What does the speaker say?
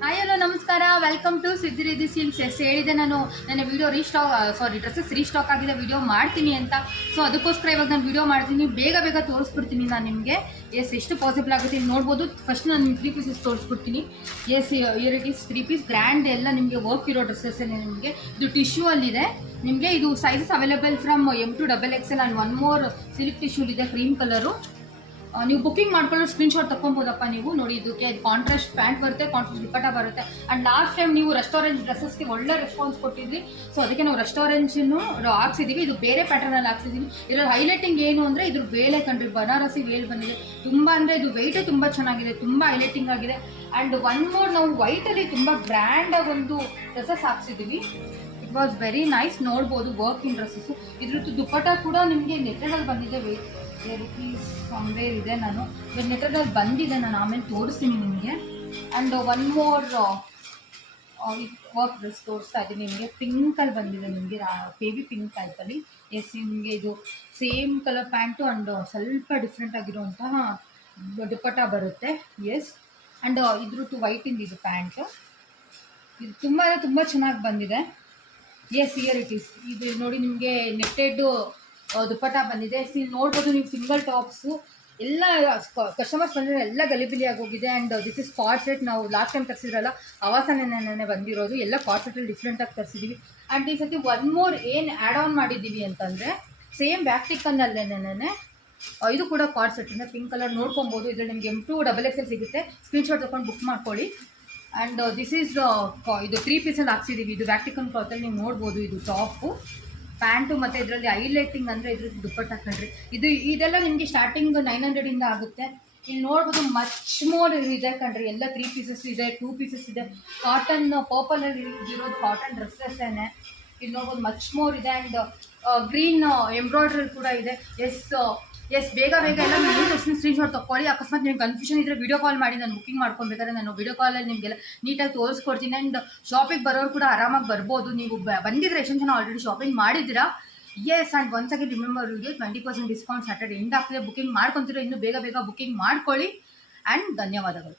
Hi hello ನಮಸ್ಕಾರ, welcome to ಸಿದ್ಧಿರಿದ್ದಿ silks. ಹೇಳಿದೆ ನಾನು ನನ್ನ ವಿಡಿಯೋ ಡ್ರೆಸ್ಸಸ್ ರೀಸ್ಟಾಕ್ ಆಗಿದೆ, ವಿಡಿಯೋ ಮಾಡ್ತೀನಿ ಅಂತ. ಸೊ ಅದಕ್ಕೋಸ್ಕರ ಇವಾಗ ನಾನು ವಿಡಿಯೋ ಮಾಡ್ತೀನಿ, ಬೇಗ ಬೇಗ ತೋರಿಸ್ಬಿಡ್ತೀನಿ ನಾನು ನಿಮಗೆ. ಎಷ್ಟು ಪಾಸಿಬಲ್ ಆಗುತ್ತೆ ನೋಡ್ಬೋದು. ಫಸ್ಟ್ ನಾನು ನಿಮ್ಗೆ 3 ಪೀಸಸ್ ತೋರಿಸ್ಬಿಡ್ತೀನಿ. Here it is 3 piece grand, ಎಲ್ಲ ನಿಮಗೆ ವರ್ಕ್ ಇರೋ ಡ್ರೆಸ್ಸಸ್ ನಿಮಗೆ. ಇದು ಟಿಶ್ಯೂ ಅಲ್ಲಿದೆ ನಿಮಗೆ. ಇದು sizes available from M to XXL and 1 more silk tissue ಇದೆ, ಕ್ರೀಮ್ ಕಲರು. ನೀವು ಬುಕ್ಕಿಂಗ್ ಮಾಡ್ಕೊಳ್ಳೋ ಸ್ಕ್ರೀನ್ಶಾಟ್ ತಗೊಬೋದಪ್ಪ ನೀವು. ನೋಡಿ, ಇದಕ್ಕೆ ಕಾಂಟ್ರಾಸ್ಟ್ ಪ್ಯಾಂಟ್ ಬರುತ್ತೆ, ಕಾಂಟ್ರಾಸ್ಟ್ ದುಪ್ಪಟ್ಟ ಬರುತ್ತೆ. ಆ್ಯಂಡ್ ಲಾಸ್ಟ್ ಟೈಮ್ ನೀವು ರೆಸ್ಟೋರೆಂಟ್ ಡ್ರೆಸ್ಸಸ್ಗೆ ಒಳ್ಳೆ ರೆಸ್ಪಾನ್ಸ್ ಕೊಟ್ಟಿದ್ವಿ. ಸೊ ಅದಕ್ಕೆ ನಾವು ರೆಸ್ಟೋರೆಂಟ್ಸನ್ನು ಹಾಕ್ಸಿದ್ದೀವಿ. ಇದು ಬೇರೆ ಪ್ಯಾಟರ್ನಲ್ಲಿ ಹಾಕ್ಸಿದ್ದೀವಿ. ಇದರ ಹೈಲೈಟಿಂಗ್ ಏನು ಅಂದರೆ ಇದ್ರ ವೇಲೆ ಕಂಡ್ರಿ, ಬನಾರಸಿ ವೇಲ್ ಬಂದಿದೆ. ತುಂಬ ಅಂದರೆ ಇದು ವೆಯ್ಟು ತುಂಬ ಚೆನ್ನಾಗಿದೆ, ತುಂಬ ಹೈಲೈಟಿಂಗ್ ಆಗಿದೆ. ಆ್ಯಂಡ್ 1 more ನಾವು ವೈಟಲ್ಲಿ ತುಂಬ ಬ್ರ್ಯಾಂಡಾಗಿ ಒಂದು ಡ್ರೆಸ್ಸಸ್ ಹಾಕ್ಸಿದ್ದೀವಿ. It was very nice. ನೋಡ್ಬೋದು ವರ್ಕ್ ಇನ್ ಡ್ರೆಸ್ಸಸ್ಸು. ಇದ್ರದ್ದು ದುಪ್ಪಟ್ಟ ಕೂಡ ನಿಮಗೆ ನೆಟ್ಟಲ್ಲಿ ಬಂದಿದೆ. ರುಪೀಸ್ ಸಂವೇರ್ ಇದೆ, ನಾನು ನೆಟ್ಟದಲ್ಲಿ ಬಂದಿದೆ, ನಾನು ಆಮೇಲೆ ತೋರಿಸ್ತೀನಿ ನಿಮಗೆ. ಆ್ಯಂಡ್ 1 more ವರ್ಕ್ ಡ್ರೆಸ್ ತೋರಿಸ್ತಾ ಇದ್ದೀನಿ ನಿಮಗೆ. ಪಿಂಕಲ್ಲಿ ಬಂದಿದೆ ನಿಮಗೆ, ಬೇಬಿ ಪಿಂಕ್ ಟೈಪಲ್ಲಿ. ನಿಮಗೆ ಇದು ಸೇಮ್ ಕಲರ್ ಪ್ಯಾಂಟು ಆ್ಯಂಡ್ ಸ್ವಲ್ಪ ಡಿಫ್ರೆಂಟ್ ಆಗಿರುವಂತಹ ದುಪ್ಪಟ್ಟ ಬರುತ್ತೆ. ಆ್ಯಂಡ್ ಇದ್ರದ್ದು ವೈಟಿಂದ ಇದು ಪ್ಯಾಂಟು. ಇದು ತುಂಬ ಚೆನ್ನಾಗಿ ಬಂದಿದೆ. Year it is. ಇದು ನೋಡಿ ನಿಮಗೆ ನೆಟ್ಟೆಡ್ ದುಪ್ಪಟ್ಟ ಬಂದಿದೆ. ನೋಡ್ಬೋದು ನೀವು, ಸಿಂಗಲ್ ಟಾಪ್ಸು ಎಲ್ಲ ಕಸ್ಟಮರ್ಸ್ ಬಂದರೆ ಎಲ್ಲ ಗಲಿಬಿಲಿ ಆಗೋಗಿದೆ. And this is card set. ನಾವು ಲಾಸ್ಟ್ ಟೈಮ್ ತರಿಸಿದ್ರಲ್ಲ ಆವಾಸನೇ ಬಂದಿರೋದು, ಎಲ್ಲ ಕಾರ್ಡ್ ಸೆಟ್ಟಲ್ಲಿ ಡಿಫ್ರೆಂಟಾಗಿ ತರಿಸಿದ್ದೀವಿ. ಆ್ಯಂಡ್ ಈ ಸತಿ 1 more ಏನು ಆ್ಯಡ್ ಆನ್ ಮಾಡಿದ್ದೀವಿ ಅಂತಂದರೆ, ಸೇಮ್ ಬ್ಯಾಕ್ ಟಿಕ್ಕನ್ನಲ್ಲೇನೆ ಇದು ಕೂಡ ಕಾರ್ಡ್ ಸೆಟ್ಟಿಂದ ಪಿಂಕ್ ಕಲರ್ ನೋಡ್ಕೊಬೋದು. ಇದರಲ್ಲಿ ನಿಮಗೆ M to XXL ಸಿಗುತ್ತೆ. ಸ್ಕ್ರೀನ್ಶಾಟ್ ತೊಗೊಂಡು ಬುಕ್ ಮಾಡ್ಕೊಳ್ಳಿ. ಆ್ಯಂಡ್ ದಿಸ್ ಈಸ್ ಇದು 3 ಪೀಸಲ್ಲಿ ಹಾಕ್ಸಿದ್ದೀವಿ. ಇದು ಬ್ಯಾಕ್ ಟಿಕ್ಕನ್ ಕ್ಲಾತಲ್ಲಿ ನೀವು ನೋಡ್ಬೋದು. ಇದು ಟಾಪು, ಪ್ಯಾಂಟು, ಮತ್ತು ಇದರಲ್ಲಿ ಹೈಲೈಟಿಂಗ್ ಅಂದರೆ ಇದ್ರದ್ದು ದುಪ್ಪಟ್ಟ ಹಾಕೊಂಡ್ರಿ. ಇದೆಲ್ಲ ನಿಮಗೆ ಸ್ಟಾರ್ಟಿಂಗ್ 900 ಆಗುತ್ತೆ. ಇಲ್ಲಿ ನೋಡ್ಬೋದು ಮಚ್ ಮೋರ್ ಇದೆ ಕಣ್ರಿ. ಎಲ್ಲ 3 ಪೀಸಸ್ ಇದೆ, 2 ಪೀಸಸ್ ಇದೆ. ಕಾಟನ್ ಪರ್ಪಲಲ್ಲಿ ಇರೋದು ಕಾಟನ್ ಡ್ರೆಸ್ಸಸ್ಸೇನೆ. ಇಲ್ಲಿ ನೋಡ್ಬೋದು ಮಚ್ ಮೋರ್ ಇದೆ. ಆ್ಯಂಡ್ ಗ್ರೀನ್ ಎಂಬ್ರಾಯ್ಡ್ರಿ ಕೂಡ ಇದೆ. ಬೇಗ ಎಲ್ಲ ನೀವು ಸ್ಕ್ರೀನ್ಶಾಟ್ ತೊಗೊಳ್ಳಿ. ಅಕಸ್ಮಾತ್ ನಿಮ್ಗೆ ಕನ್ಫ್ಯೂಷನ್ ಇದ್ದರೆ ವಿಡಿಯೋ ಕಾಲ್ ಮಾಡಿ, ನಾನು ಬುಕ್ಕಿಂಗ್ ಮಾಡ್ಕೊಬೇಕಾದ್ರೆ ನಾನು ವಿಡಿಯೋ ಕಾಲಲ್ಲಿ ನಿಮಗೆಲ್ಲ ನೀಟಾಗಿ ತೋರಿಸ್ಕೊಡ್ತೀನಿ. ಆ್ಯಂಡ್ ಶಾಪಿಗೆ ಬರೋರು ಕೂಡ ಆರಾಮಾಗಿ ಬರ್ಬೋದು. ನೀವು ಬಂದಿದ್ರೆ ಎಷ್ಟು ಜನ ಆಲ್ರೆಡಿ ಶಾಪಿಂಗ್ ಮಾಡಿದ್ದೀರಾ. ಆ್ಯಂಡ್ ಒನ್ಸ್ ಅಗೇನ್ ರಿಮೆಂಬರ್, ವಿಲ್ಗೆ 20% ಡಿಸ್ಕೌಂಟ್ ಸ್ಯಾಟರ್ಡೆ ಎಂಡ್ ಆಗ್ತಿದೆ. ಬುಕ್ಕಿಂಗ್ ಮಾಡ್ಕೊತೀರೋ ಇನ್ನೂ ಬೇಗ ಬುಕ್ಕಿಂಗ್ ಮಾಡ್ಕೊಳ್ಳಿ. ಆ್ಯಂಡ್ ಧನ್ಯವಾದಗಳು.